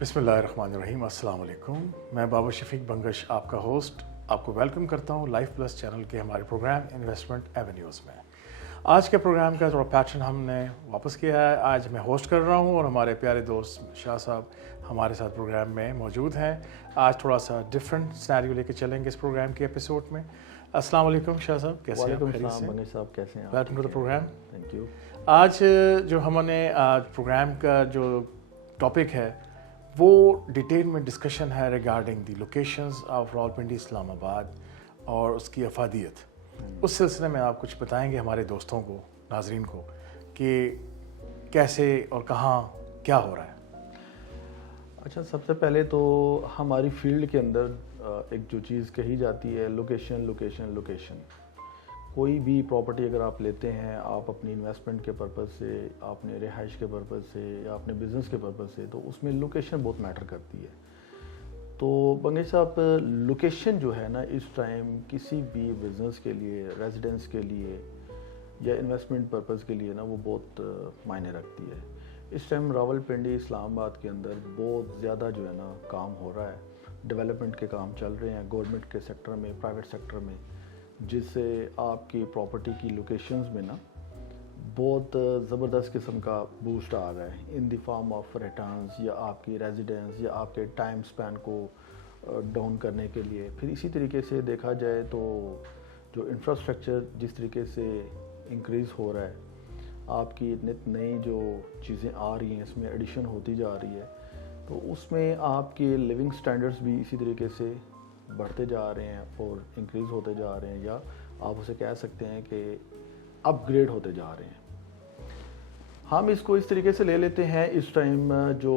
بسم اللہ الرحمن الرحیم. السلام علیکم. میں بابر شفیق بنگش آپ کا ہوسٹ آپ کو ویلکم کرتا ہوں لائف پلس چینل کے ہمارے پروگرام انویسٹمنٹ ایونیوز میں. آج کے پروگرام کا تھوڑا پیٹرن ہم نے واپس کیا ہے. آج میں ہوسٹ کر رہا ہوں اور ہمارے پیارے دوست شاہ صاحب ہمارے ساتھ پروگرام میں موجود ہیں. آج تھوڑا سا ڈفرینٹ سینیریو لے کے چلیں گے اس پروگرام کے ایپیسوڈ میں. السلام علیکم شاہ صاحب, کیسے ہیں؟ وعلیکم السلام بنگش صاحب, کیسے ہیں؟ Welcome to the programme. Thank you. آج جو ہم نے پروگرام کا جو ٹاپک ہے وہ ڈیٹیل میں ڈسکشن ہے regarding the locations of Rawalpindi Islamabad اور اس کی افادیت. اس سلسلے میں آپ کچھ بتائیں گے ہمارے دوستوں کو, ناظرین کو, کہ کیسے اور کہاں کیا ہو رہا ہے. اچھا, سب سے پہلے تو ہماری فیلڈ کے اندر ایک جو چیز کہی جاتی ہے لوکیشن لوکیشن لوکیشن. کوئی بھی پراپرٹی اگر آپ لیتے ہیں, آپ اپنی انویسٹمنٹ کے پرپز سے, اپنے رہائش کے پرپز سے یا اپنے بزنس کے پرپز سے, تو اس میں لوکیشن بہت میٹر کرتی ہے. تو بنگش صاحب, لوکیشن جو ہے نا اس ٹائم کسی بھی بزنس کے لیے, ریزیڈنس کے لیے یا انویسٹمنٹ پرپز کے لیے نا وہ بہت معنی رکھتی ہے. اس ٹائم راولپنڈی اسلام آباد کے اندر بہت زیادہ جو ہے نا کام ہو رہا ہے, ڈیولپمنٹ کے کام چل رہے ہیں گورنمنٹ کے سیکٹر میں, پرائیویٹ سیکٹر میں, جس سے آپ کی پراپرٹی کی لوکیشنز میں نا بہت زبردست قسم کا بوسٹ آ رہا ہے ان دی فارم آف ریٹرنز یا آپ کی ریزیڈنس یا آپ کے ٹائم سپین کو ڈاؤن کرنے کے لیے. پھر اسی طریقے سے دیکھا جائے تو جو انفراسٹرکچر جس طریقے سے انکریز ہو رہا ہے, آپ کی نت نئی جو چیزیں آ رہی ہیں اس میں ایڈیشن ہوتی جا رہی ہے, تو اس میں آپ کے لیونگ سٹینڈرڈز بھی اسی طریقے سے بڑھتے جا رہے ہیں اور انکریز ہوتے جا رہے ہیں, یا آپ اسے کہہ سکتے ہیں کہ اپ گریڈ ہوتے جا رہے ہیں. ہم اس کو اس طریقے سے لے لیتے ہیں, اس ٹائم جو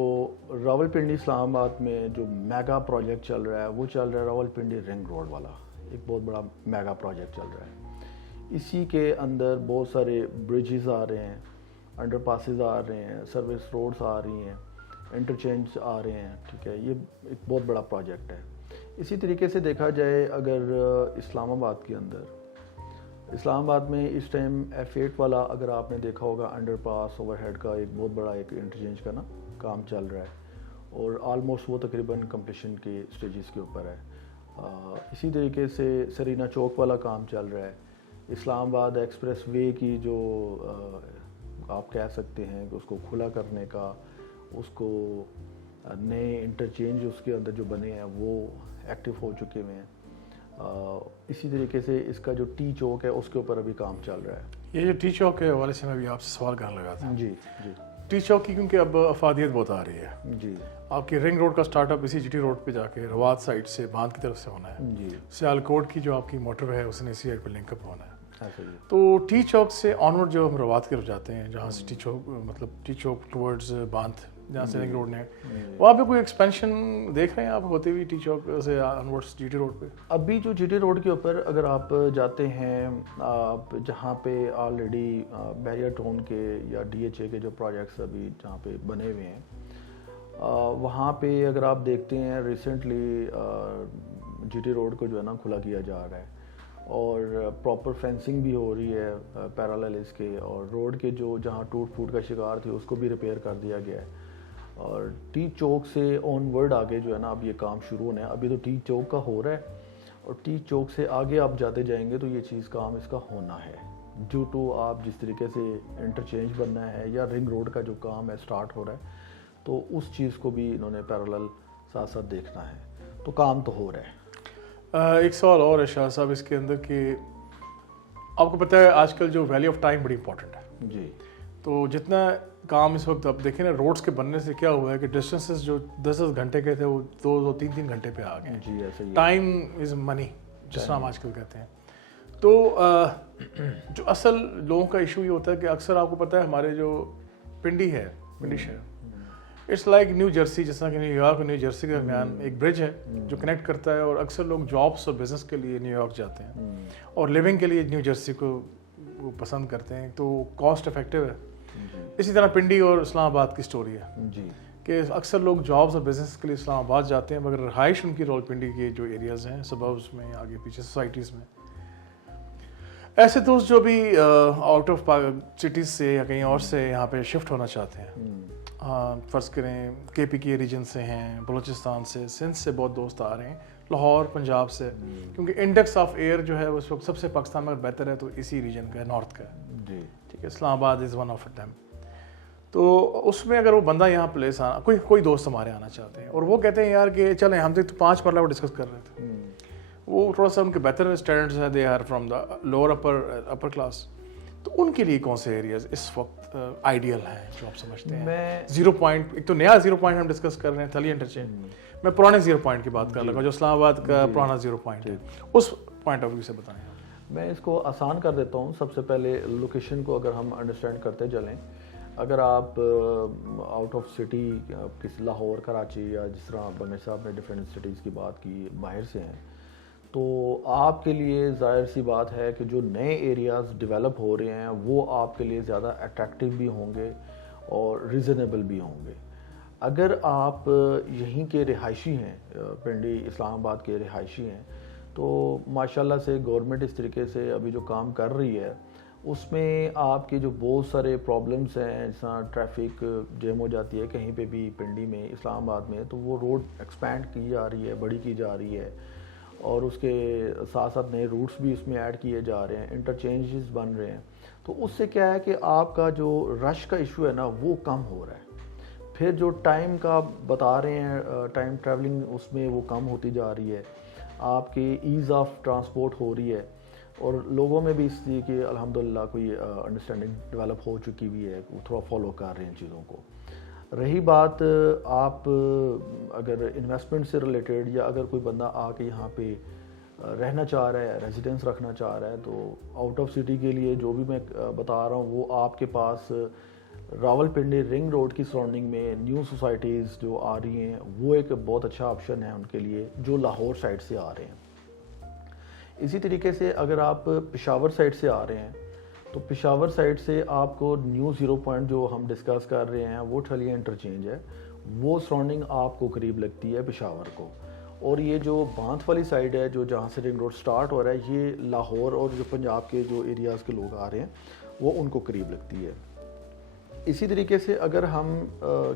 راولپنڈی اسلام آباد میں جو میگا پروجیکٹ چل رہا ہے وہ چل رہا ہے راولپنڈی رنگ روڈ والا. ایک بہت بڑا میگا پروجیکٹ چل رہا ہے. اسی کے اندر بہت سارے برجز آ رہے ہیں, انڈر پاسز آ رہے ہیں, سروس روڈز آ رہی ہیں, انٹرچینج آ رہے ہیں. ٹھیک ہے, یہ ایک بہت بڑا پروجیکٹ ہے. اسی طریقے سے دیکھا جائے اگر اسلام آباد کے اندر, اسلام آباد میں اس ٹائم F8 والا اگر آپ نے دیکھا ہوگا انڈر پاس اوور ہیڈ کا ایک بہت بڑا ایک انٹرچینج کا نا کام چل رہا ہے, اور آلموسٹ وہ تقریباً کمپلیشن کے سٹیجز کے اوپر ہے. اسی طریقے سے سرینا چوک والا کام چل رہا ہے. اسلام آباد ایکسپریس وے کی جو آپ کہہ سکتے ہیں کہ اس کو کھلا کرنے کا, اس کو نئے انٹرچینج اس کے اندر جو بنے ہیں وہ ایکٹیو ہو چکے ہوئے ہیں. اسی طریقے سے اس کا جو ٹی چوک ہے اس کے اوپر ابھی کام چل رہا ہے. یہ جو ٹی چوک کے حوالے سے میں بھی آپ سے سوال کرنے لگا تھا. جی جی. ٹی چوک کی کیونکہ اب افادیت بہت آ رہی ہے. جی. آپ کی رنگ روڈ کا سٹارٹ اپ اسی جی ٹی روڈ پہ جا کے رواد سائڈ سے باندھ کی طرف سے ہونا ہے. جی. سیالکوٹ کی جو آپ کی موٹر ہے اس نے اسی سائڈ پہ لنک اپ ہونا ہے. تو ٹی چوک سے آنورڈ جو ہم رواد کی طرف جاتے ہیں, جہاں سے ٹی چوک ٹورڈز باندھ جہاں سے رنگ روڈ نے, وہاں پہ کوئی ایکسپینشن دیکھ رہے ہیں آپ ہوتے ہوئی ٹی چوک سے آنورڈز جی ٹی روڈ پہ؟ ابھی جو جی ٹی روڈ کے اوپر اگر آپ جاتے ہیں, آپ جہاں پہ آلریڈی بیریا ٹون کے یا DHA کے جو پروجیکٹس ابھی جہاں پہ بنے ہوئے ہیں, وہاں پہ اگر آپ دیکھتے ہیں ریسنٹلی جی ٹی روڈ کو جو ہے نا کھلا کیا جا رہا ہے, اور پراپر فینسنگ بھی ہو رہی ہے پیرالل اس کے, اور روڈ کے جو جہاں ٹوٹ پھوٹ کا شکار تھے اس کو بھی ریپیئر کر دیا گیا ہے. اور ٹی چوک سے آن ورڈ آگے جو ہے نا اب یہ کام شروع ہونا ہے. ابھی تو ٹی چوک کا ہو رہا ہے, اور ٹی چوک سے آگے آپ جاتے جائیں گے تو یہ چیز کام اس کا ہونا ہے, ڈیو ٹو آپ جس طریقے سے انٹرچینج بننا ہے یا رنگ روڈ کا جو کام ہے سٹارٹ ہو رہا ہے, تو اس چیز کو بھی انہوں نے پیرالل ساتھ ساتھ دیکھنا ہے. تو کام تو ہو رہا ہے. ایک سوال اور ہے شاہ صاحب اس کے اندر کہ آپ کو پتہ ہے آج کل جو ویلیو آف ٹائم بڑی امپورٹنٹ ہے. جی. تو جتنا کام اس وقت آپ دیکھیں نا, روڈس کے بننے سے کیا ہوا ہے کہ ڈسٹینسز جو 10 گھنٹے کے تھے وہ 2-3 گھنٹے پہ آ گئے. جی ایسے ہی. ٹائم از منی جس طرح ہم آج کل کہتے ہیں. تو جو اصل لوگوں کا ایشو یہ ہوتا ہے کہ اکثر آپ کو پتہ ہے ہمارے جو پنڈی ہے, پنڈی شہر, اٹس لائک نیو جرسی, جس طرح کہ نیو یارک اور نیو جرسی کے درمیان ایک برج ہے جو کنیکٹ کرتا ہے, اور اکثر لوگ جابس اور بزنس کے لیے نیو یارک جاتے ہیں اور لیونگ کے لیے نیو جرسی کو پسند کرتے ہیں. تو کاسٹ افیکٹو ہے. اسی طرح پنڈی اور اسلام آباد کی سٹوری ہے جی کہ اکثر لوگ جابس اور بزنس کے لیے اسلام آباد جاتے ہیں, مگر رہائش ان کی راولپنڈی کے جو ایریاز ہیں سبربس میں, آگے پیچھے سوسائٹیز میں. ایسے دوست جو بھی آؤٹ آف سٹیز سے یا کہیں اور سے یہاں پہ شفٹ ہونا چاہتے ہیں، فرض کریں کے پی کے ریجن سے ہیں، بلوچستان سے، سندھ سے بہت دوست آ رہے ہیں، لاہور پنجاب سے، کیونکہ انڈیکس آف ایئر جو ہے اس وقت سب سے پاکستان میں بہتر ہے تو اسی ریجن کا ہے، نارتھ کا ہے جی ٹھیک ہے، اسلام آباد از ون آف دیم. تو اس میں اگر وہ بندہ یہاں پلیس آنا، کوئی دوست ہمارے آنا چاہتے ہیں اور وہ کہتے ہیں یار کہ چلیں ہم تو 5 مرلہ وہ ڈسکس کر رہے تھے، وہ تھوڑا سا ان کے بہتر اسٹینڈرڈز ہیں، they are from the lower upper class, تو ان کے لیے کون سے ایریاز اس وقت آئیڈیل ہیں جو آپ سمجھتے ہیں؟ 0 پوائنٹ، ایک تو نیا 0 پوائنٹ ہم ڈسکس کر رہے ہیں تھلی انٹرچینج، میں پرانے 0 پوائنٹ کی بات کر لگا جو اسلام آباد کا پرانا 0 پوائنٹ ہے، اس پوائنٹ آف ویو سے بتائیں. میں اس کو آسان کر دیتا ہوں. سب سے پہلے لوکیشن کو اگر ہم انڈرسٹینڈ کرتے چلیں، اگر آپ آؤٹ آف سٹی کسی لاہور، کراچی یا جس طرح بنگش صاحب نے ڈفرینٹ سٹیز کی بات کی، باہر سے ہیں، تو آپ کے لیے ظاہر سی بات ہے کہ جو نئے ایریاز ڈیولپ ہو رہے ہیں وہ آپ کے لیے زیادہ اٹریکٹیو بھی ہوں گے اور ریزنیبل بھی ہوں گے. اگر آپ یہیں کے رہائشی ہیں، پنڈی اسلام آباد کے رہائشی ہیں، تو ماشاءاللہ سے گورنمنٹ اس طریقے سے ابھی جو کام کر رہی ہے اس میں آپ کے جو بہت سارے پرابلمس ہیں، جس طرح ٹریفک جیم ہو جاتی ہے کہیں پہ بھی پنڈی میں، اسلام آباد میں، تو وہ روڈ ایکسپینڈ کی جا رہی ہے، بڑی کی جا رہی ہے، اور اس کے ساتھ ساتھ نئے روٹس بھی اس میں ایڈ کیے جا رہے ہیں، انٹرچینجز بن رہے ہیں. تو اس سے کیا ہے کہ آپ کا جو رش کا ایشو ہے نا وہ کم ہو رہا ہے. پھر جو ٹائم کا بتا رہے ہیں، ٹائم ٹریولنگ اس میں وہ کم ہوتی جا رہی ہے، آپ کی ایز آف ٹرانسپورٹ ہو رہی ہے، اور لوگوں میں بھی اس لیے کہ الحمدللہ کوئی انڈرسٹینڈنگ ڈیولپ ہو چکی بھی ہے، وہ تھوڑا فالو کر رہے ہیں چیزوں کو. رہی بات آپ اگر انویسٹمنٹ سے ریلیٹڈ، یا اگر کوئی بندہ آ کے یہاں پہ رہنا چاہ رہا ہے، ریزیڈنس رکھنا چاہ رہا ہے، تو آؤٹ آف سٹی کے لیے جو بھی میں بتا رہا ہوں وہ آپ کے پاس راول پنڈی رنگ روڈ کی سراؤنڈنگ میں نیو سوسائٹیز جو آ رہی ہیں وہ ایک بہت اچھا آپشن ہے ان کے لیے جو لاہور سائڈ سے آ رہے ہیں. اسی طریقے سے اگر آپ پشاور سائڈ سے آ رہے ہیں تو پشاور سائڈ سے آپ کو نیو 0 پوائنٹ جو ہم ڈسکس کر رہے ہیں وہ ٹھلیاں انٹرچینج ہے، وہ سراؤنڈنگ آپ کو قریب لگتی ہے پشاور کو. اور یہ جو بانت والی سائڈ ہے جو جہاں سے رنگ روڈ سٹارٹ ہو رہا ہے، یہ لاہور اور جو پنجاب کے جو ایریاز کے لوگ آ رہے ہیں وہ ان کو قریب لگتی ہے. اسی طریقے سے اگر ہم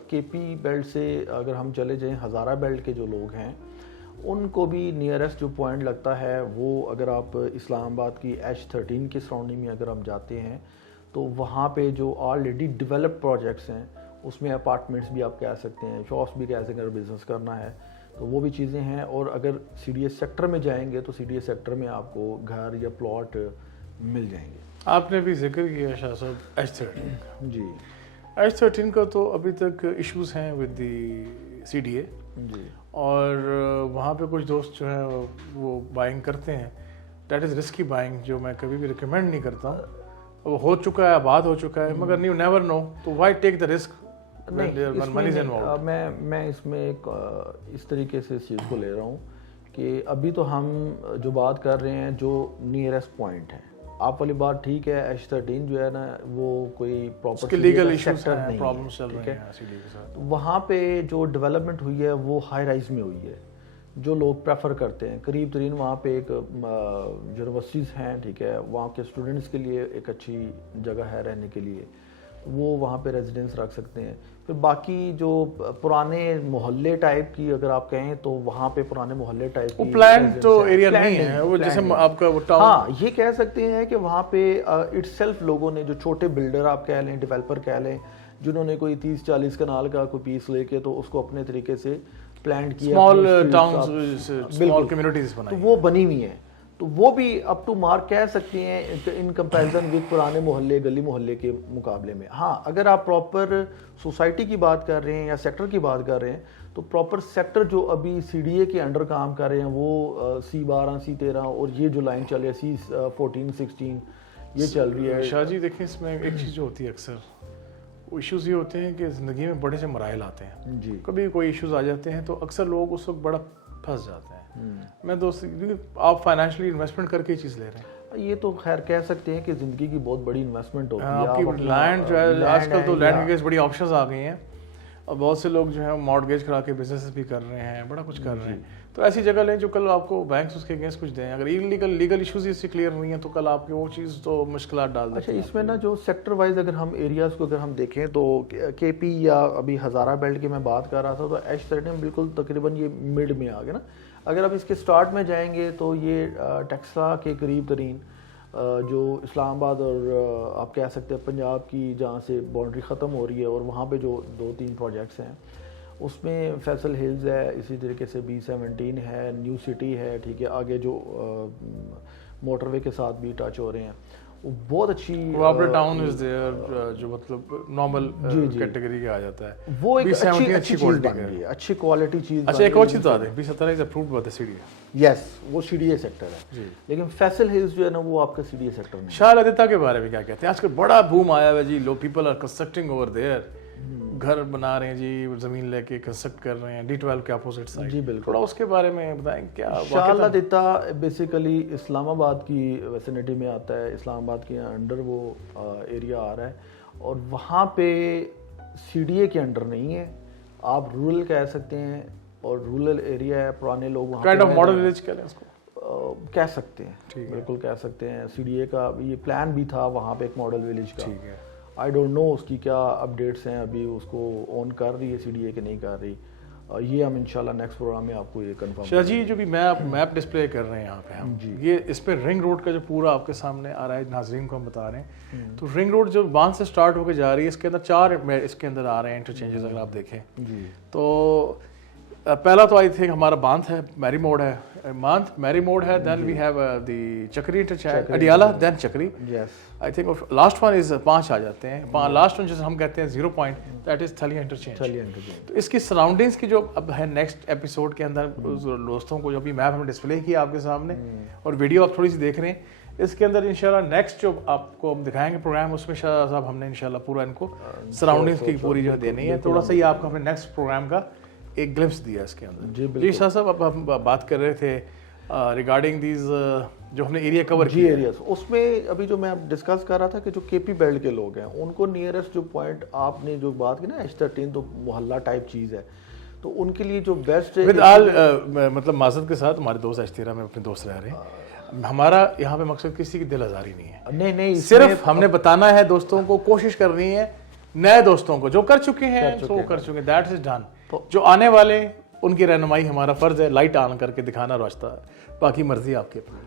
کے پی بیلٹ سے اگر ہم چلے جائیں، ہزارہ بیلٹ کے جو لوگ ہیں ان کو بھی نیئرسٹ جو پوائنٹ لگتا ہے وہ اگر آپ اسلام آباد کی H13 کے سراؤنڈنگ میں اگر ہم جاتے ہیں تو وہاں پہ جو آلریڈی ڈیولپ پروجیکٹس ہیں اس میں اپارٹمنٹس بھی آپ کہہ سکتے ہیں، شاپس بھی کہہ سکتے ہیں، اگر بزنس کرنا ہے تو وہ بھی چیزیں ہیں. اور اگر سی ڈی ایس سیکٹر میں جائیں گے تو سی ڈی ایس سیکٹر میں آپ کو گھر یا پلاٹ مل جائیں گے. آپ نے بھی ذکر کیا شاہ صاحب H13 جی. H13 کا تو ابھی تک ایشوز ہیں with the C D A, جی. اور وہاں پہ کچھ دوست جو ہیں وہ بائنگ کرتے ہیں، دیٹ از رسکی بائنگ، جو میں کبھی بھی ریکمینڈ نہیں کرتا ہوں. وہ ہو چکا ہے، آباد ہو چکا ہے، مگر یو نیور نو، تو وائی ٹیک دا رسک. میں اس میں ایک اس طریقے سے اس چیز کو لے رہا ہوں کہ ابھی تو ہم جو بات کر رہے ہیں جو نیئرسٹ پوائنٹ ہے. آپ والی بات ٹھیک ہے، H13 جو ہے نا وہ کوئی پراپرٹی لیگل ایشوز ہیں، پرابلمز چل رہے ہیں اسی لیے کے ساتھ. وہاں پہ جو ڈیولپمنٹ ہوئی ہے وہ ہائی رائز میں ہوئی ہے، جو لوگ پریفر کرتے ہیں. قریب ترین وہاں پہ ایک یونیورسٹیز ہیں، ٹھیک ہے، وہاں کے اسٹوڈنٹس کے لیے ایک اچھی جگہ ہے رہنے کے لیے، وہ وہاں پہ ریزیڈنس رکھ سکتے ہیں. پھر باقی جو پرانے محلے ٹائپ کی اگر آپ کہیں تو وہاں پہ پرانے محلے ٹائپ کی پلان تو ایریا نہیں ہے وہ، جیسے آپ کا وہ ٹاؤن. ہاں یہ کہہ سکتے ہیں کہ وہاں پہ اٹ سیلف لوگوں نے جو چھوٹے بلڈر آپ کہہ لیں، ڈیولپر کہہ لیں، جنہوں نے کوئی 30-40 کنال کا کوئی پیس لے کے تو اس کو اپنے طریقے سے پلان کیا، اسمال ٹاؤنز، اسمال کمیونٹیز بنائی، تو وہ بنی ہوئی ہیں. تو وہ بھی اپ ٹو مارک کہہ سکتے ہیں ان کمپیریزن وتھ پرانے محلے، گلی محلے کے مقابلے میں. ہاں اگر آپ پراپر سوسائٹی کی بات کر رہے ہیں یا سیکٹر کی بات کر رہے ہیں تو پراپر سیکٹر جو ابھی سی ڈی اے کے انڈر کام کر رہے ہیں وہ C12 C13 اور یہ جو لائن چل رہی ہے C14 16 یہ چل رہی ہے. شاہ جی دیکھیں اس میں ایک چیز جو ہوتی ہے اکثر وہ ایشوز یہ ہوتے ہیں کہ زندگی میں بڑے سے مراحل آتے ہیں. جی. کبھی کوئی ایشوز آ جاتے ہیں تو اکثر لوگ اس وقت بڑا پھنس جاتے ہیں. میں دوست آپ فائنینشلی انویسٹمنٹ کر کے چیز لے رہے ہیں، یہ تو خیر کہہ سکتے ہیں کہ زندگی کی بہت بڑی انویسٹمنٹ ہوتی ہے. آپ کی لینڈ جو ہے آج کل تو لینڈ کے بڑی آپشنز آ گئی ہیں. اور بہت سے لوگ جو ہے مارٹگیج کرا کے بزنس بھی کر رہے ہیں, بڑا کچھ کر رہے ہیں. تو ایسی جگہ لیں جو کل آپ کو بینکس اس کے اگینسٹ کچھ دیں. اگر لیگل ایشوز اس سے کلیئر نہیں ہیں تو کل آپ کی وہ چیز تو مشکلات ڈال دیں. اچھا, اس میں نا جو سیکٹر وائز اگر ہم ایریاز کو اگر ہم دیکھیں تو کے پی یا ابھی ہزارہ بیلٹ کی میں بات کر رہا تھا تو ایش 13 بالکل تقریباً یہ مڈ میں آ گیا نا. اگر آپ اس کے سٹارٹ میں جائیں گے تو یہ ٹیکسلا کے قریب ترین جو اسلام آباد اور آپ کہہ سکتے ہیں پنجاب کی جہاں سے باؤنڈری ختم ہو رہی ہے, اور وہاں پہ جو 2-3 پروجیکٹس ہیں اس میں فیصل ہلز ہے, اسی طریقے سے B17 ہے, نیو سٹی ہے, ٹھیک ہے, آگے جو موٹر وے کے ساتھ بھی ٹچ ہو رہے ہیں, وہ بہت اچھی. کوآپریٹ ٹاؤن از دیئر جو مطلب نارمل کیٹیگری کا آ جاتا ہے, وہ ایک اچھی چیز بن گئی ہے, اچھی کوالٹی چیز. اچھا ایک اور چیز بتا دیں, B17 is approved by the CDA. یس, وہ CDA سیکٹر ہے, لیکن فیصل ہلز جو ہے نا وہ آپ کا CDA سیکٹر نہیں. شاہ لدیتا کے بارے میں کیا کہتے ہیں؟ آج کل بڑا بوم آیا ہوا ہے جی, low people are constructing over there, گھر بنا رہے ہیں جی, زمین لے کے کنسٹرکٹ کر رہے ہیں D12 کے اپوزٹ سائڈ. جی بالکل, تھوڑا اس کے بارے میں بتائیں کیا. شاہ لدیتا بیسیکلی اسلام آباد کی ویسینٹی میں آتا ہے, اسلام آباد کے انڈر وہ ایریا آ رہا ہے, اور وہاں پہ CDA کے انڈر نہیں ہے, آپ رورل کہہ سکتے ہیں, اور رورل ایریا ہے, پرانے لوگ وہاں کائنڈ آف ماڈل ولیج کہہ لیں اس کو, کہہ سکتے ہیں, بالکل کہہ سکتے ہیں. CDA کا یہ پلان بھی تھا وہاں پہ ایک ماڈل ولیج کا. ٹھیک ہے, آئی ڈونٹ نو اس کی کیا اپڈیٹس ہیں, ابھی اس کو آن کر رہی ہے CDA کہ نہیں کر رہی, یہ ہم انشاءاللہ نیکسٹ پروگرام میں آپ کو یہ کنفرم. شاہ جی جو بھی میپ ڈسپلے کر رہے ہیں یہاں پہ ہم, یہ اس پہ رنگ روڈ کا جو پورا آپ کے سامنے آ رہا ہے, ناظرین کو ہم بتا رہے ہیں, تو رنگ روڈ جو باندھ سے سٹارٹ ہو کے جا رہی ہے, اس کے اندر 4 اس کے اندر آ رہے ہیں انٹرچینجز اگر آپ دیکھیں. جی, تو پہلا تو آئی تھنک ہمارا باندھ ہے, میری موڈ ہے, میری موڈ ہے, then we have the Chakri interchange, Adiala, then Chakri. Yes, I think last one is 5 آ جاتے ہیں, لاسٹ ون جسے ہم کہتے ہیں 0 point, that is Thalia interchange. تو اس کی سراؤنڈنگس کی جو اب ہے نیکسٹ ایپیسوڈ کے اندر دوستوں کو جو بھی میپ ہم ڈسپلے کیا آپ کے سامنے, اور ویڈیو آپ تھوڑی سی دیکھ رہے ہیں, اس کے اندر انشاءاللہ نیکسٹ جو آپ کو ہم دکھائیں گے پروگرام, اس میں شاہ صاحب ہم نے انشاءاللہ پورا ان کو سراؤنڈنگس کی پوری جو دینی ہے, تھوڑا سا یہ آپ کو ہم نے نیکسٹ پروگرام کا ایک گلمپس دیا اس کے اندر. جی شاہ صاحب, اب ہم بات کر رہے تھے ریگارڈنگ دیز جو ہم نے ایریا کور کیا ایریاز, اس میں ابھی جو میں ڈسکس کر رہا تھا کہ جو KP بیلٹ کے لوگ ہیں ان کو نیئرسٹ جو پوائنٹ آپ نے جو بات کی نا H13 تو محلہ ٹائپ چیز ہے, تو ان کے لیے جو بیسٹ ود آل مطلب معذرت کے ساتھ, ہمارے دوست H13 میں اپنے دوست رہ رہے ہیں, ہمارا یہاں پہ مقصد کسی کی دل آزاری نہیں ہے, نہیں, صرف ہم نے بتانا ہے دوستوں کو, کوشش کرنی ہے نئے دوستوں کو, جو کر چکے ہیں وہ کر چکے, دیٹ از ڈن. جو آنے والے ان کی رہنمائی ہمارا فرض ہے, لائٹ آن کر کے دکھانا راستہ ہے, باقی مرضی آپ کی اپنی.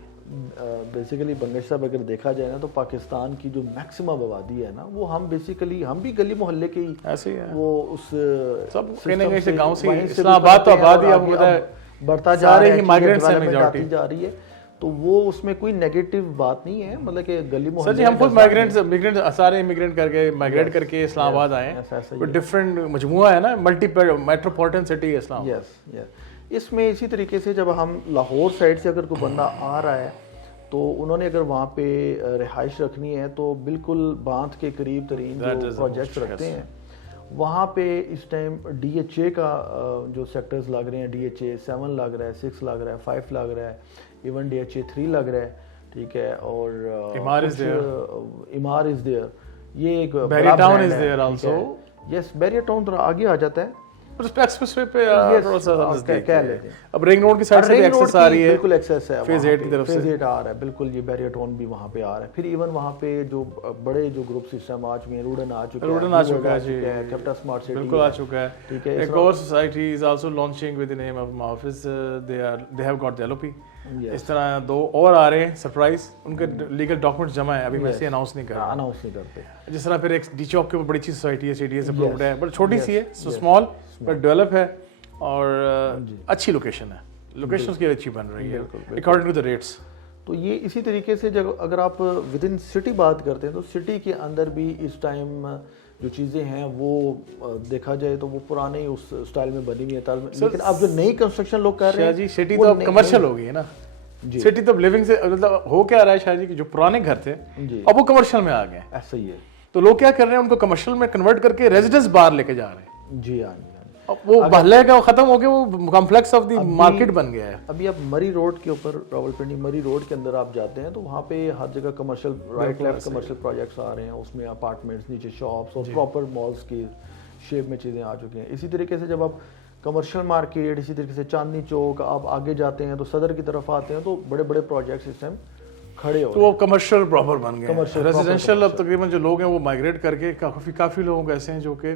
بیسیکلی بنگش صاحب اگر دیکھا جائے نا تو پاکستان کی جو میکسیمم آبادی ہے نا, وہ ہم بیسیکلی ہم بھی گلی محلے کے ہی ایسے ہی ہے, وہ اس سب کہنے گئے سے گاؤں سے, اسلام آباد تو آبادی آپ کو پتہ ہے بڑھتا جا رہا ہے, مائیگرینٹس ہیں میجورٹی جا رہی ہے, تو وہ اس میں کوئی نیگیٹو بات نہیں ہے, مطلب کہ گلی محلے. سر جی ہم خود مائیگرینٹ سارے امیگرینٹ کر کے مائیگریٹ کر کے اسلام آباد آئے ہیں, کوئی ڈفرینٹ مجموعہ ہے نا, ملٹی میٹروپولیٹن سٹی ہے اسلام آباد. یس, اس میں اسی طریقے سے جب ہم لاہور سائڈ سے اگر کوئی بندہ آ رہا ہے تو انہوں نے اگر وہاں پہ رہائش رکھنی ہے تو بالکل باندھ کے قریب ترین جو پروجیکٹس رکھتے ہیں, وہاں پہ اس ٹائم DHA کا جو سیکٹرز لگ رہے ہیں, DHA 7 لگ رہا ہے, 6 لگ رہا ہے, 5 لگ رہا ہے, ایون DHA 3 لگ رہا ہے, ٹھیک ہے, اور امار از دیئر, یہ ایک بیری town is there also. Yes, barrier town تھوڑا آگے آ جاتا ہے, ایکسپریس وے پہ تھوڑا سا نزدیک ہے. اب رنگ روڈ کی سائڈ سے بھی ایکسس آ رہی ہے, بالکل ایکسس ہے, فیز 8 کی طرف سے فیز 8 آ رہا ہے, بالکل یہ بیریئر ٹاؤن بھی وہاں پہ آ رہا ہے. پھر ایون وہاں پہ جو بڑے جو گروپ سسٹم آ چکے ہیں, روڈن آ چکا ہے جی, کیپٹا اسمارٹ سٹی بالکل آ چکا ہے, ٹھیک ہے. ایک اور society is also launching with the name of Muhafiz, they have got the LOP. اس طرح 2 اور آ رہے ہیں سرپرائز, ان کے لیگل ڈاکومنٹس جمع ہیں, ابھی ویسے اناؤنس نہیں کرتے. جس طرح پھر ایک ڈی چوک کے اوپر بڑی اچھی سوسائٹی ہے, CDA سے اپرووڈ ہے, بٹ چھوٹی سی ہے, اسمال بٹ ڈیولپ ہے, اور اچھی لوکیشن ہے, لوکیشن اس کی اچھی بن رہی ہے اکارڈنگ ٹو دا ریٹس. تو یہ اسی طریقے سے جب اگر آپ ود ان سٹی بات کرتے ہیں تو سٹی کے اندر بھی اس ٹائم جو چیزیں ہیں وہ دیکھا جائے تو وہ پرانے ہی اس سٹائل میں بنی ہوئی ہے, لیکن اب جو نئی کنسٹرکشن لوگ کر رہے ہیں جی, سٹی تو اب کمرشل ہو گئی ہے نا, سٹی تو لیونگ سے مطلب ہو کیا رہا ہے شاہ جی کہ جو پرانے گھر تھے اب وہ کمرشل میں آ گئے. ایسا ہی ہے, تو لوگ کیا کر رہے ہیں, ان کو کمرشل میں کنورٹ کر کے ریزیڈنس باہر لے کے جا رہے ہیں. جی ہاں, وہ بہلے کا ختم ہو گیا, وہ کمپلیکس آف دی مارکیٹ بن گیا ہے. ابھی آپ مری روڈ کے اوپر, راولپنڈی مری روڈ کے اندر آپ جاتے ہیں تو وہاں پہ ہر جگہ commercial right left commercial projects آ رہے ہیں, اس میں اپارٹمنٹس, نیچے شاپس اور پراپر مالس کی شیپ میں چیزیں آ چکی ہیں. اسی طریقے سے جب آپ کمرشل مارکیٹ, اسی طریقے سے چاندنی چوک آپ آگے جاتے ہیں تو صدر کی طرف آتے ہیں تو بڑے بڑے پروجیکٹس اس ٹائم کھڑے ہو تو وہ کمرشل پراپر بن گئے ہیں. ریزیڈینشیل اب تقریباً جو لوگ ہیں وہ مائگریٹ کر کے کافی لوگ ایسے ہیں جو کہ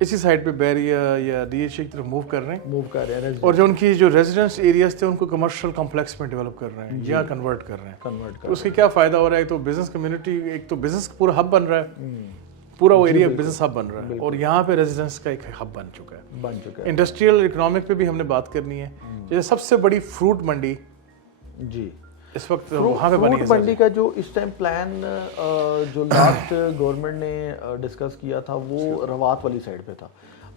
اسی سائڈ پہ بیریا یا ڈی ایچ کی طرف موو کر رہے ہیں, اور جو ان کی جو ریزیڈنس ایریاز تھے ان کو کمرشل کمپلیکس میں ڈیولپ کر رہے ہیں یا کنورٹ کر رہے ہیں. اس سے کیا فائدہ ہو رہا ہے, ایک تو بزنس کمیونٹی, ایک تو بزنس پورا ہب بن رہا ہے, پورا وہ ایریا بزنس ہب بن رہا ہے, اور یہاں پہ ریزیڈنس کا ایک ہب بن چکا ہے. انڈسٹریل اکنامک پہ بھی ہم نے بات کرنی ہے. جیسے سب سے بڑی فروٹ منڈی جی اس وقت وہاں پہ بنی ہے. فروٹ منڈی کا جو اس ٹائم پلان جو لاسٹ گورنمنٹ نے ڈسکس کیا تھا وہ روات والی سائڈ پہ تھا.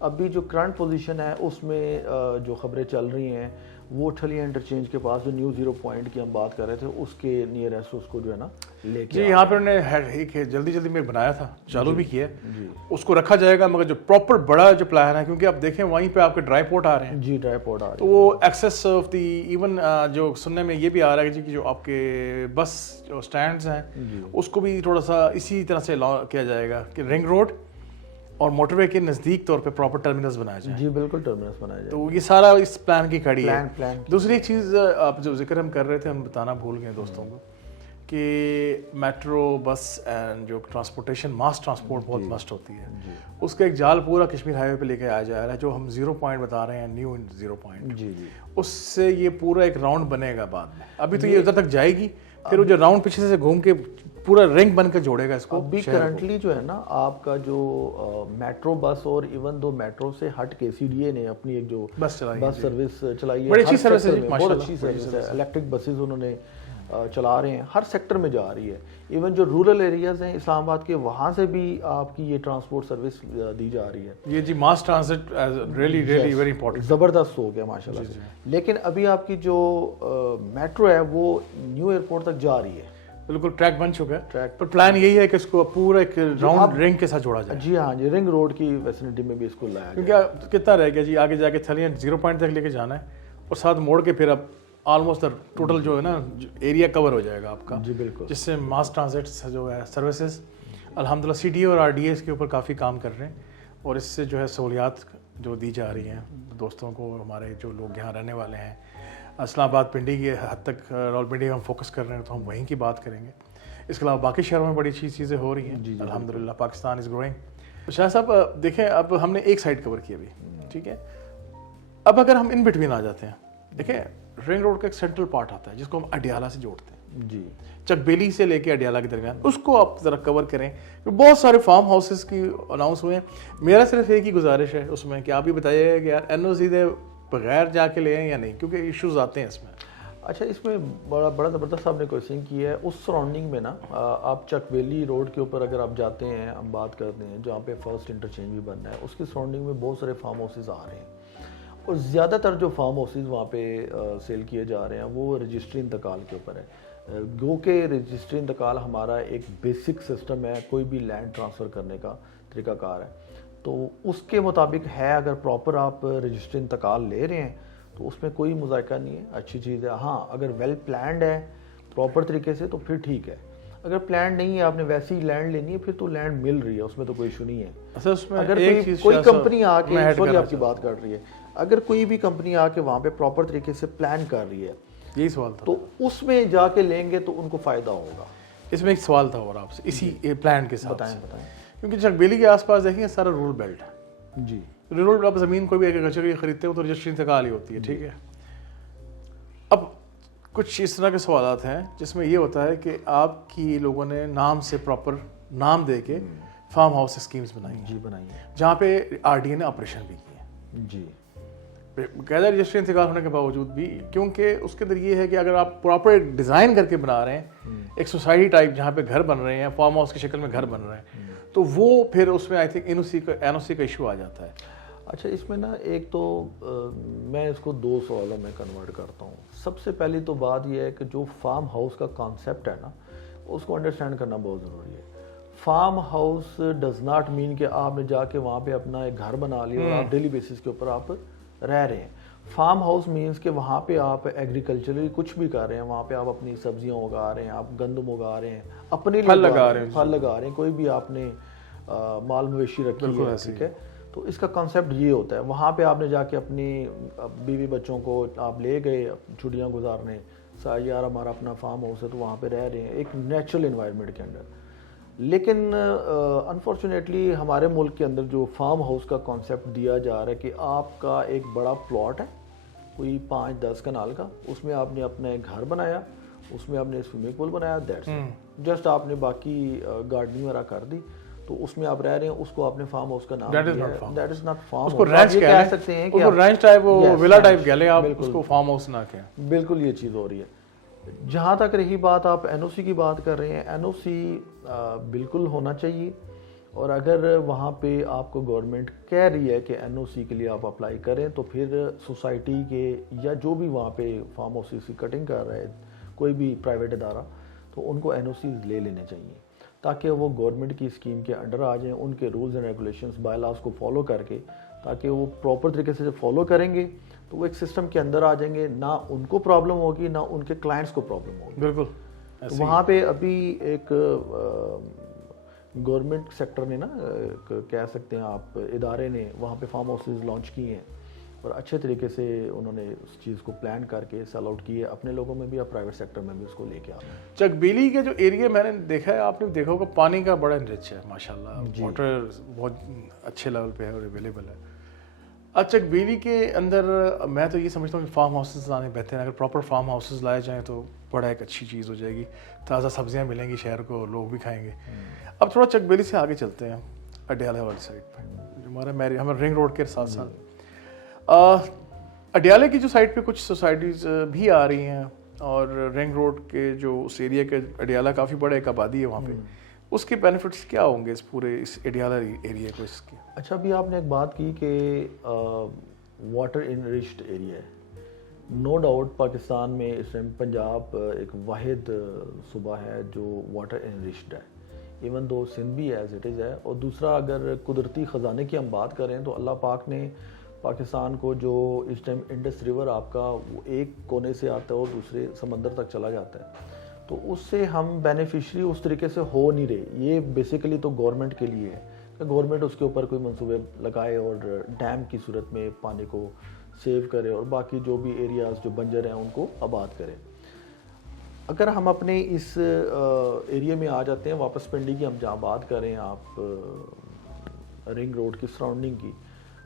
ابھی جو کرنٹ پوزیشن ہے اس میں جو خبریں چل رہی ہیں وہ ٹھلیاں انٹرچینج کے پاس جو نیو زیرو پوائنٹ کی ہم بات کر رہے تھے اس کے نیئرسٹ اس کو جو ہے نا لے کے جی یہاں پہ انہوں نے ایک جلدی میں بنایا تھا, چالو بھی کیا, اس کو رکھا جائے گا, مگر جو پراپر بڑا جو پلان ہے, کیونکہ آپ دیکھیں وہیں پہ آپ کے ڈرائی پورٹ آ رہے ہیں. جی ڈرائی پورٹ آ رہے ہیں, تو وہ ایکسیس آف دی ایون جو سننے میں یہ بھی آ رہا ہے جی کہ جو آپ کے بس جو اسٹینڈز ہیں اس کو بھی تھوڑا سا اسی طرح سے کیا جائے گا کہ رنگ روڈ اور موٹر وے کے نزدیک طور پہ پراپر ٹرمینلز بنایا جائے. جی بالکل ٹرمینلز بنایا جائے. تو یہ سارا اس پلان کی کڑی ہے. دوسری ایک چیز آپ جو ذکر ہم کر رہے تھے, ہم بتانا بھول گئے دوستوں کو کہ میٹرو بس اینڈ جو ٹرانسپورٹیشن ماس ٹرانسپورٹ بہت مسٹ ہوتی ہے, اس کا ایک جال پورا کشمیر ہائی وے پہ لے کے آیا جا رہا ہے, جو ہم زیرو پوائنٹ بتا رہے ہیں, نیو زیرو پوائنٹ. جی اس سے یہ پورا ایک راؤنڈ بنے گا بعد میں. ابھی تو یہ ادھر تک جائے گی, پھر وہ جو راؤنڈ پیچھے سے گھوم کے پورا رنگ بن کے جوڑے گا اس کو. ابھی کرنٹلی جو ہے نا آپ کا جو میٹرو بس, اور ایون دو میٹرو سے ہٹ کے سی ڈی اے نے اپنی ایک جو بس سروس چلائی ہے, بڑی اچھی سروس ہے, بہت اچھی سروس ہے. الیکٹرک بسز انہوں نے چلا رہے ہیں, ہر سیکٹر میں جا رہی ہے. ایون جو رورل ایریاز ہیں اسلام آباد کے, وہاں سے بھی آپ کی یہ ٹرانسپورٹ سروس دی جا رہی ہے. یہ جی mass transit really very important, زبردست ہو گیا ماشاء اللہ سے. لیکن ابھی آپ کی جو میٹرو ہے وہ نیو ایئرپورٹ تک جا رہی ہے, بالکل ٹریک بن چکا ہے, پر پلان یہی ہے کہ اس کو پورا ایک راؤنڈ رنگ کے ساتھ جوڑا جائے. جی ہاں جی, رنگ روڈ کی ویسینٹی میں بھی اس کو لایا, کیونکہ کتنا رہ گیا جی آگے جا کے تھلیاں زیرو پوائنٹ تک لے کے جانا ہے, اور ساتھ موڑ کے پھر اب آلموسٹ ٹوٹل جو ہے نا ایریا کور ہو جائے گا آپ کا. جی بالکل, جس سے ماس ٹرانزٹ جو ہے سروسز الحمدللہ سی ڈی اے اور آر ڈی ایس کے اوپر کافی کام کر رہے ہیں, اور اس سے جو ہے سہولیات جو دی جا رہی ہیں دوستوں کو, ہمارے جو لوگ یہاں رہنے والے ہیں. اسلام آباد پنڈی کی حد تک راولپنڈی ہم فوکس کر رہے ہیں تو ہم وہیں کی بات کریں گے. اس کے علاوہ باقی شہروں میں بڑی اچھی چیزیں ہو رہی ہیں الحمدللہ. Pakistan is growing. شاہ صاحب دیکھیں اب ہم نے ایک سائڈ کور کی ابھی, ٹھیک ہے, اب اگر ہم ان بٹوین آ جاتے ہیں, دیکھیں رنگ روڈ کا ایک سینٹرل پارٹ آتا ہے جس کو ہم اڈیالہ سے جوڑتے ہیں, جی چک بیلی سے لے کے اڈیالہ کے درمیان, اس کو آپ ذرا کور کریں. بہت سارے فارم ہاؤسز کی اناؤنس ہوئے ہیں. میرا صرف ایک ہی گزارش ہے اس میں کہ آپ یہ بتائیے کہ یار این او سی دے بغیر جا کے لیں یا نہیں, کیونکہ ایشوز آتے ہیں اس میں. اچھا, اس میں بڑا زبردست آپ نے کوشچن کی ہے. اس سراؤنڈنگ میں نا آپ چک ویلی روڈ کے اوپر اگر آپ جاتے ہیں, ہم بات کرتے ہیں جہاں پہ فرسٹ انٹرچینج بھی بننا ہے, اس کی سراؤنڈنگ میں بہت سارے فارم ہاؤسز آ رہے ہیں, اور زیادہ تر جو فارم ہاؤسز وہاں پہ سیل کیے جا رہے ہیں وہ رجسٹری انتقال کے اوپر ہے. گو کہ رجسٹری انتقال ہمارا ایک بیسک سسٹم ہے, کوئی بھی لینڈ ٹرانسفر کرنے کا طریقہ کار ہے, تو اس کے مطابق ہے. اگر پراپر آپ رجسٹری انتقال لے رہے ہیں تو اس میں کوئی مذائقہ نہیں ہے, اچھی چیز ہے. ہاں اگر ویل پلانڈ ہے پراپر طریقے سے تو پھر ٹھیک ہے. اگر پلان نہیں ہے, آپ نے ویسی لینڈ لینی ہے, پھر تو لینڈ مل رہی ہے, اس میں تو کوئی ایشو نہیں ہے. اگر کوئی کمپنی آ کے, سوری آپ کی بات کر رہی ہے, اگر کوئی بھی کمپنی آ کے وہاں پہ پراپر طریقے سے پلان کر رہی ہے, یہی سوال تھا, تو اس میں جا کے لیں گے تو ان کو فائدہ ہوگا. اس میں ایک سوال تھا اور آپ سے اسی پلان کے ساتھ, بتائیں. کیونکہ چک بیلی کے آس پاس دیکھیں سارا رورل بیلٹ ہے. جی رورل, آپ زمین کوئی بھی ایگریکلچر کی خریدتے ہو تو رجسٹری انتقال ہی ہوتی ہے, ٹھیک ہے. اب کچھ اس طرح کے سوالات ہیں جس میں یہ ہوتا ہے کہ آپ کی لوگوں نے نام سے پراپر نام دے کے فارم ہاؤس اسکیمز بنائی ہیں, جی بنائی ہیں, جہاں پہ آر ڈی اے نے آپریشن بھی کیے. جی قاعدہ رجسٹری انتقال ہونے کے باوجود بھی, کیونکہ اس کے اندر یہ ہے کہ اگر آپ پراپر ڈیزائن کر کے بنا رہے ہیں ایک سوسائٹی ٹائپ جہاں پہ گھر بن رہے ہیں, فارم ہاؤس کی شکل میں گھر بن رہے ہیں, تو وہ پھر اس میں آئی تھنک این او سی کا ایشو آ جاتا ہے. اچھا, اس میں نا ایک تو میں اس کو دو سوالوں میں کنورٹ کرتا ہوں. سب سے پہلی تو بات یہ ہے کہ جو فارم ہاؤس کا کانسیپٹ ہے نا, اس کو انڈرسٹینڈ کرنا بہت ضروری ہے. Farm house does not mean کہ آپ نے جا کے وہاں پہ اپنا ایک گھر بنا لیا اور آپ ڈیلی بیسس کے اوپر آپ رہ رہے ہیں. فارم ہاؤس مینس کہ وہاں پہ آپ ایگریکلچرلی کچھ بھی کر رہے ہیں, وہاں پہ آپ اپنی سبزیاں اگا رہے ہیں, آپ گندم اگا رہے ہیں, اپنے لیے پھل لگا رہے ہیں, کوئی بھی آپ نے مال مویشی رکھی ہے, ٹھیک ہے. تو اس کا کانسیپٹ یہ ہوتا ہے. وہاں پہ آپ نے جا کے اپنی بیوی بچوں کو آپ لے گئے چھٹیاں گزارنے, یار ہمارا اپنا فارم ہاؤس ہے تو وہاں پہ رہ رہے ہیں ایک نیچرل انوائرمنٹ کے اندر. لیکن انفارچونیٹلی ہمارے ملک کے اندر جو فارم ہاؤس کا کانسیپٹ دیا جا رہا ہے کہ آپ کا ایک بڑا پلاٹ ہے کوئی 5-10 کنال کا, اس میں آپ نے اپنا ایک گھر بنایا, اس میں آپ نے سوئمنگ پول بنایا, دیٹس جسٹ آپ نے باقی گارڈننگ وغیرہ کر دی تو اس میں آپ رہ رہے ہیں, اس کو آپ نے فارم ہاؤس کا نام دیا ہے. دیٹ از ناٹ فارم, اس کو رینچ کہہ سکتے ہیں کہ رینچ ٹائپ ولا ٹائپ کہہ لیں آپ, اس کو فارم ہاؤس نہ کہیں. بالکل یہ چیز ہو رہی ہے. جہاں تک رہی بات آپ این او سی کی بات کر رہے ہیں, این او سی بالکل ہونا چاہیے, اور اگر وہاں پہ آپ کو گورنمنٹ کہہ رہی ہے کہ این او سی کے لیے آپ اپلائی کریں تو پھر سوسائٹی کے یا جو بھی وہاں پہ فارم ہاؤسز کی کٹنگ کر رہا ہے کوئی بھی پرائیویٹ ادارہ, تو ان کو این او سیز لے لینے چاہیے تاکہ وہ گورنمنٹ کی اسکیم کے انڈر آ جائیں, ان کے rules and regulations bylaws کو فالو کر کے, تاکہ وہ پراپر طریقے سے فالو کریں گے تو وہ ایک سسٹم کے اندر آ جائیں گے, نہ ان کو پرابلم ہوگی نہ ان کے کلائنٹس کو پرابلم ہوگی. بالکل. وہاں پہ ابھی ایک گورنمنٹ سیکٹر نے نا کہہ سکتے ہیں آپ ادارے نے وہاں پہ فارم ہاؤسز لانچ کیے ہیں اور اچھے طریقے سے انہوں نے اس چیز کو پلان کر کے سیل آؤٹ کیے اپنے لوگوں میں بھی اور پرائیویٹ سیکٹر میں بھی اس کو لے کے آ رہے ہیں. چک بیلی کے جو ایریا میں نے دیکھا ہے, آپ نے دیکھا ہوگا پانی کا بڑا انرچ ہے ماشاءاللہ, واٹر بہت اچھے لیول پہ ہے اور اویلیبل ہے. چک بیلی کے اندر میں تو یہ سمجھتا ہوں کہ فارم ہاؤسز لانے بہتر ہیں. اگر پراپر فارم ہاؤسز لائے جائیں تو بڑا ایک اچھی چیز ہو جائے گی, تازہ سبزیاں ملیں گی شہر کو, لوگ بھی کھائیں گے. اب تھوڑا چک بیلی سے آگے چلتے ہیں اڈیالہ والی سائڈ پہ, جو ہمارا ہمیں رنگ روڈ کے ساتھ ساتھ اڈیالہ کی جو سائڈ پہ کچھ سوسائٹیز بھی آ رہی ہیں, اور رنگ روڈ کے جو اس ایریا کے اڈیالہ کافی بڑا ایک آبادی ہے وہاں پہ, اس کے بینیفٹس کیا ہوں گے اس پورے اس اڈیالہ ایریا کو اس کے؟ اچھا, ابھی آپ نے ایک بات کی کہ واٹر انریچڈ ایریا ہے. نو ڈاؤٹ پاکستان میں اس ٹائم پنجاب ایک واحد صوبہ ہے جو واٹر انریچڈ ہے, ایون دو سندھ بھی ایز اٹ از ہے. اور دوسرا اگر قدرتی خزانے کی ہم بات کریں تو اللہ پاک نے پاکستان کو جو اس ٹائم انڈس ریور آپ کا وہ ایک کونے سے آتا ہے اور دوسرے سمندر تک چلا جاتا ہے, تو اس سے ہم بینیفیشری اس طریقے سے ہو نہیں رہے. یہ بیسیکلی تو گورنمنٹ کے لیے ہے کہ گورنمنٹ اس کے اوپر کوئی منصوبے لگائے اور ڈیم کی صورت میں پانی کو سیو کرے اور باقی جو بھی ایریاز جو بنجر ہیں ان کو آباد کرے. اگر ہم اپنے اس ایریا میں آ جاتے ہیں واپس پنڈی کی, ہم جہاں بات کریں آپ رنگ روڈ کی سراؤنڈنگ کی,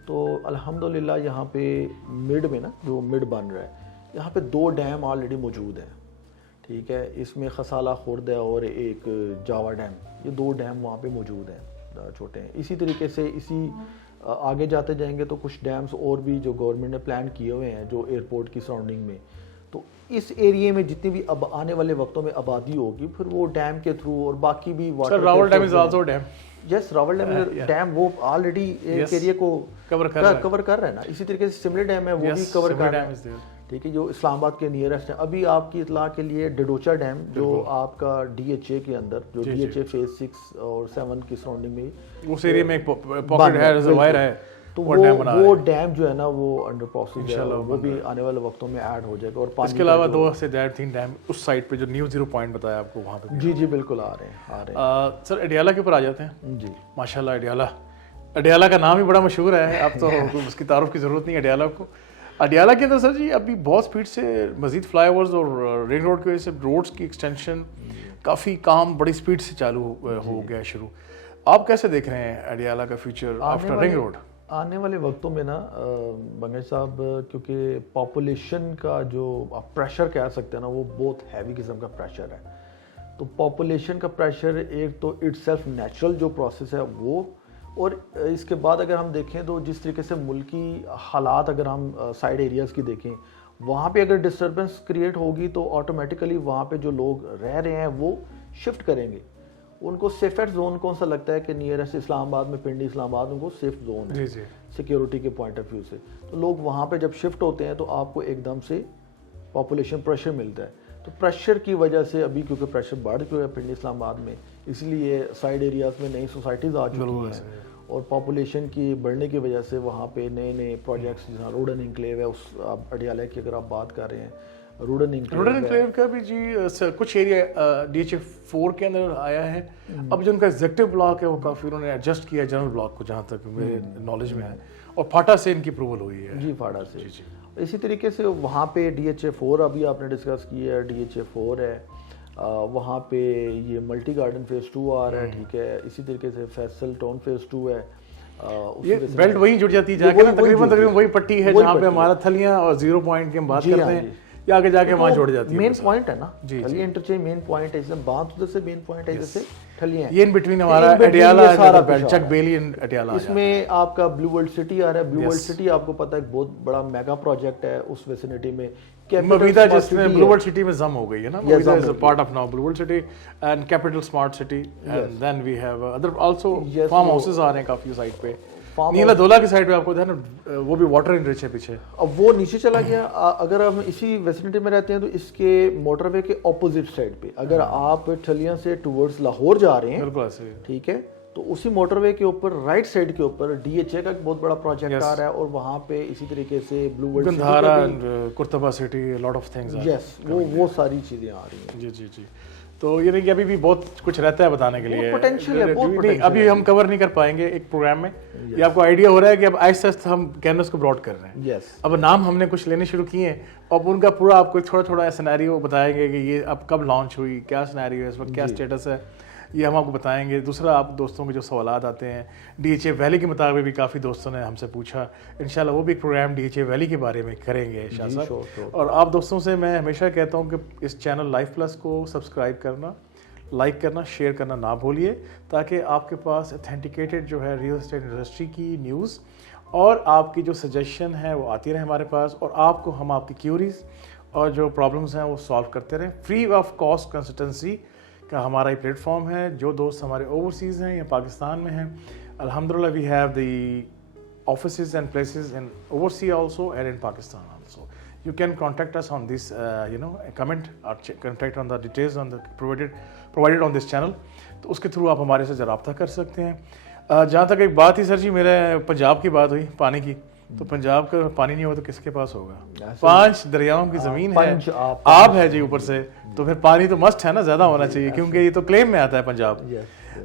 تو الحمدللہ یہاں پہ مڈ میں نا جو مڈ بن رہا ہے یہاں پہ 2 ڈیم آلریڈی موجود ہیں. ٹھیک ہے, اس میں خسالہ خورد ہے اور ایک جاوا ڈیم, یہ 2 ڈیم وہاں پہ موجود ہیں چھوٹے ہیں. اسی طریقے سے اسی آگے جاتے جائیں گے تو کچھ ڈیمز اور بھی جو گورنمنٹ نے پلان کیے ہوئے ہیں جو ایئرپورٹ کی سراؤنڈنگ میں. تو اس ایریے میں جتنی بھی اب آنے والے وقتوں میں آبادی ہوگی پھر وہ ڈیم کے تھرو اور باقی بھی water. Rawal dam is also dam. Yes, Rawal dam وہ آلریڈی ایک ایریا کو کور کر رہا ہے نا. اسی طریقے سے سملے ڈیم ہے وہ بھی کور کر رہا ہے. ٹھیک ہے, جو اسلام آباد کے نیئرسٹ ہے. ابھی آپ کی اطلاع کے لیے ڈڈوچا ڈیم جو آپ کا ڈی ایچ اے کے اندر جو ڈی ایچ اے فیز 6 اور 7 کی سراؤنڈنگ میں اس ایریا میں ایک پاکٹ ہے, ریزروائر ہے, تو وہ ڈیم جو ہے نا وہ انڈر پروسیس ہے, وہ بھی آنے والے وقتوں میں ایڈ ہو جائے گا. اور اس کے علاوہ 2 سے 3 ڈیم اس سائٹ پہ جو نیو 0 پوائنٹ بتایا آپ کو وہاں پہ. جی بالکل آ رہے ہیں. سر اڈیالہ کے اوپر آ جاتے ہیں. جی ماشاءاللہ اڈیالہ کا نام ہی بڑا مشہور ہے, اب تو اس کی تعارف کی ضرورت نہیں اڈیالہ کو. اڈیالہ کے اندر سر جی ابھی بہت سپیڈ سے مزید فلائی اوورز اور رنگ روڈ کی وجہ سے روڈز کی ایکسٹینشن کافی کام بڑی سپیڈ سے چالو ہو گیا شروع. آپ کیسے دیکھ رہے ہیں اڈیالہ کا فیوچر آفٹر رنگ روڈ؟ آنے والے وقتوں میں نا بنگش صاحب, کیونکہ پاپولیشن کا جو آپ پریشر کہہ سکتے ہیں نا وہ بہت ہیوی قسم کا پریشر ہے. تو پاپولیشن کا پریشر ایک تو اٹ سیلف نیچرل جو پروسیس ہے وہ, اور اس کے بعد اگر ہم دیکھیں تو جس طریقے سے ملکی حالات اگر ہم سائڈ ایریاز کی دیکھیں وہاں پہ اگر ڈسٹربنس کریٹ ہوگی تو آٹومیٹیکلی وہاں پہ جو لوگ رہ رہے ہیں وہ شفٹ کریں گے. ان کو سیفسٹ زون کون سا لگتا ہے کہ نیئرسٹ اسلام آباد میں پنڈی اسلام آباد ان کو سیف زون ہے سیکیورٹی کے پوائنٹ آف ویو سے. تو لوگ وہاں پہ جب شفٹ ہوتے ہیں تو آپ کو ایک دم سے پاپولیشن پریشر ملتا ہے. تو پریشر کی وجہ سے ابھی کیونکہ پریشر بڑھ چکا ہے پنڈی اسلام آباد میں, اس لیے سائڈ ایریاز میں نئی سوسائٹیز آ چکی ہیں اور پاپولیشن کی بڑھنے کی وجہ سے وہاں پہ نئے پروجیکٹس جہاں روڈ اینڈ انکلیو ہے, اس اڈیالہ کی اگر آپ بات کر رہے ہیں روڈن انکلیو کا بھی جی کچھ ایریا DHA-4 کے اندر آیا ہے. اب جو ان کا ایگزیکٹو بلاک ہے وہ کافی انہوں نے ایڈجسٹ کیا جنرل بلاک کو, جہاں تک میرے نالج میں ہے, اور پھاٹا سے ان کی اپروول ہوئی ہے. جی پھاٹا سے. اسی طریقے سے وہاں پہ DHA-4 ابھی آپ نے ڈسکس کیا ہے, DHA-4 ہے وہاں پہ, یہ ملٹی گارڈن فیز 2 آ رہا ہے, ٹھیک ہے. اسی طریقے سے فیصل ٹاؤن فیز 2 ہے. یہ بیلٹ وہیں جڑ جاتی ہے جا کے نا, تقریباً وہی پٹی ہے جہاں پہ ہمارا تھلیاں اور 0 پوائنٹ کی ہم بات کرتے ہیں, یا آگے جا کے وہاں جوڑ جاتی ہے. مین پوائنٹ ہے نا, تھلی انٹرچینج مین پوائنٹ ہے, اس میں باندھ ادھر سے مین پوائنٹ ہے, ادھر سے تھلیاں, یہ ان بٹوین ہمارا اڈیالہ ہے, چک بیلی اینڈ اڈیالہ. اس میں آپ کا بلو ورلڈ سٹی آ رہا ہے. بلو ورلڈ سٹی آپ کو پتہ ہے ایک بہت بڑا میگا پروجیکٹ ہے اس ویسینٹی میں. مبیدہ جس میں بلو ورلڈ سٹی میں ضم ہو گئی ہے نا, مبیدہ is a part of now Blue World City and Capital Smart City, and then we have other also farm houses آ رہے ہیں کافی سائٹ پہ. نیلا دولا کی سائڈ پہ آپ کو ہے نا, وہ بھی واٹر انرچ ہے پیچھے. اب وہ نیچے چلا گیا. اگر ہم اسی ویسینٹی میں رہتے ہیں تو اس کے موٹر وے کے اپوزٹ سائڈ پہ اگر آپ ٹھلیاں سے ٹورڈز لاہور جا رہے ہیں, بالکل ایسے, ٹھیک ہے, تو اسی موٹر وے کے اوپر رائٹ سائڈ کے اوپر DHA کا ایک بہت بڑا پروجیکٹ آ رہا ہے, اور وہاں پہ اسی طریقے سے Blue World Gandhara, Qurtuba City, lot of things. Yes, وہ ساری چیزیں آ رہی ہیں. جی جی جی. تو یہ نہیں کہ ابھی بھی بہت کچھ رہتا ہے بتانے کے لیے, پوٹینشیل ہے, بہت پوٹینشیل. ابھی ہم کور نہیں کر پائیں گے ایک پروگرام میں. یہ آپ کو آئیڈیا ہو رہا ہے کہ اب آہستہ آہستہ ہم کینوس کو براڈ کر رہے ہیں. یس, اب نام ہم نے کچھ لینے شروع کیے ہیں, اب ان کا پورا آپ کو تھوڑا تھوڑا سینیریو بتائیں گے کہ یہ اب کب لانچ ہوئی, کیا سینیریو ہے اس وقت, کیا اسٹیٹس ہے, یہ ہم آپ کو بتائیں گے. دوسرا, آپ دوستوں کے جو سوالات آتے ہیں DHA ویلی کے مطابق بھی کافی دوستوں نے ہم سے پوچھا, انشاءاللہ وہ بھی ایک پروگرام DHA ویلی کے بارے میں کریں گے شاہ صاحب. اور آپ دوستوں سے میں ہمیشہ کہتا ہوں کہ اس چینل لائف پلس کو سبسکرائب کرنا, لائک کرنا, شیئر کرنا نہ بھولیے, تاکہ آپ کے پاس اتھینٹیکیٹڈ جو ہے ریئل اسٹیٹ انڈسٹری کی نیوز اور آپ کی جو سجیشن ہے وہ آتی رہے ہمارے پاس, اور آپ کو ہم آپ کی کیوریز اور جو پرابلمس ہیں وہ سالو کرتے رہیں. فری آف کاسٹ کنسلٹنسی کا ہمارا یہ پلیٹ فارم ہے. جو دوست ہمارے اوورسیز ہیں یا پاکستان میں ہیں, الحمدللہ we have the offices and places in overseas also and in Pakistan also. You can contact us on this, comment or contact on the details on the provided on this channel. تو اس کے through آپ ہمارے سے رابطہ کر سکتے ہیں. جہاں تک ایک بات ہی سر جی, میرے پنجاب کی بات ہوئی پانی کی, تو پنجاب کا پانی نہیں ہو تو کس کے پاس ہوگا؟ 5 دریاؤں کی زمین ہے, آب ہے جی اوپر سے, تو پھر پانی تو مسٹ ہے نا, زیادہ ہونا چاہیے, کیونکہ یہ تو کلیم میں آتا ہے پنجاب.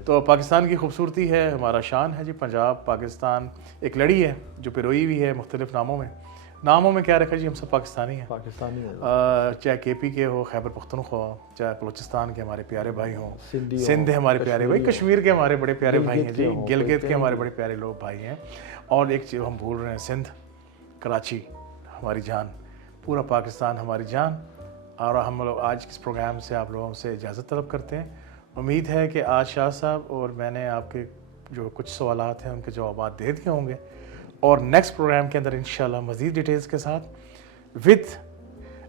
تو پاکستان کی خوبصورتی ہے, ہمارا شان ہے جی پنجاب. پاکستان ایک لڑی ہے جو پروئی ہوئی ہے مختلف ناموں میں کیا رکھا جی, ہم سب پاکستانی ہیں. چاہے KP کے ہو, خیبر پختونخوا, چاہے بلوچستان کے ہمارے پیارے بھائی ہوں, سندھ ہمارے پیارے بھائی, کشمیر کے ہمارے بڑے پیارے بھائی ہیں جی, گلگت کے ہمارے بڑے پیارے لوگ بھائی ہیں, اور ایک چیز ہم بھول رہے ہیں, سندھ, کراچی ہماری جان, پورا پاکستان ہماری جان. اور ہم لوگ آج اس پروگرام سے آپ لوگوں سے اجازت طلب کرتے ہیں. امید ہے کہ آج شاہ صاحب اور میں نے آپ کے جو کچھ سوالات ہیں ان کے جوابات دے دیے ہوں گے, اور نیکسٹ پروگرام کے اندر انشاءاللہ مزید ڈیٹیلز کے ساتھ وتھ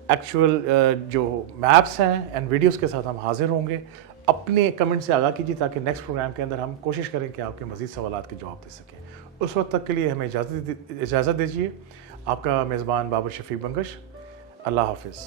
ایکچوئل جو میپس ہیں اینڈ ویڈیوز کے ساتھ ہم حاضر ہوں گے. اپنے کمنٹ سے آگاہ کیجیے تاکہ نیکسٹ پروگرام کے اندر ہم کوشش کریں کہ آپ کے مزید سوالات کے جواب دے سکیں. اس وقت تک کے لیے ہمیں اجازت دیجیے. آپ کا میزبان بابر شفیق بنگش. اللہ حافظ.